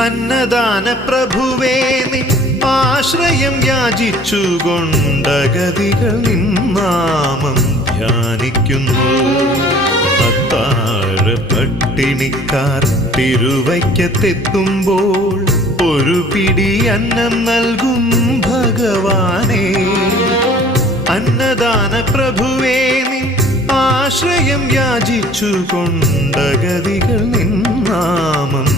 അന്നദാന പ്രഭുവേ നിൻ ആശ്രയം യാചിച്ചുകൊണ്ടഗതികൾ നിന്നാമം ധ്യാനിക്കുന്നു. അത്താഴ പട്ടിണിക്കാർ തിരുവയ്ക്കത്തെത്തുമ്പോൾ ഒരു പിടി അന്നം നൽകും ഭഗവാനേ. അന്നദാന പ്രഭുവേ നിൻ ആശ്രയം യാചിച്ചുകൊണ്ടഗതികൾ നിന്നാമം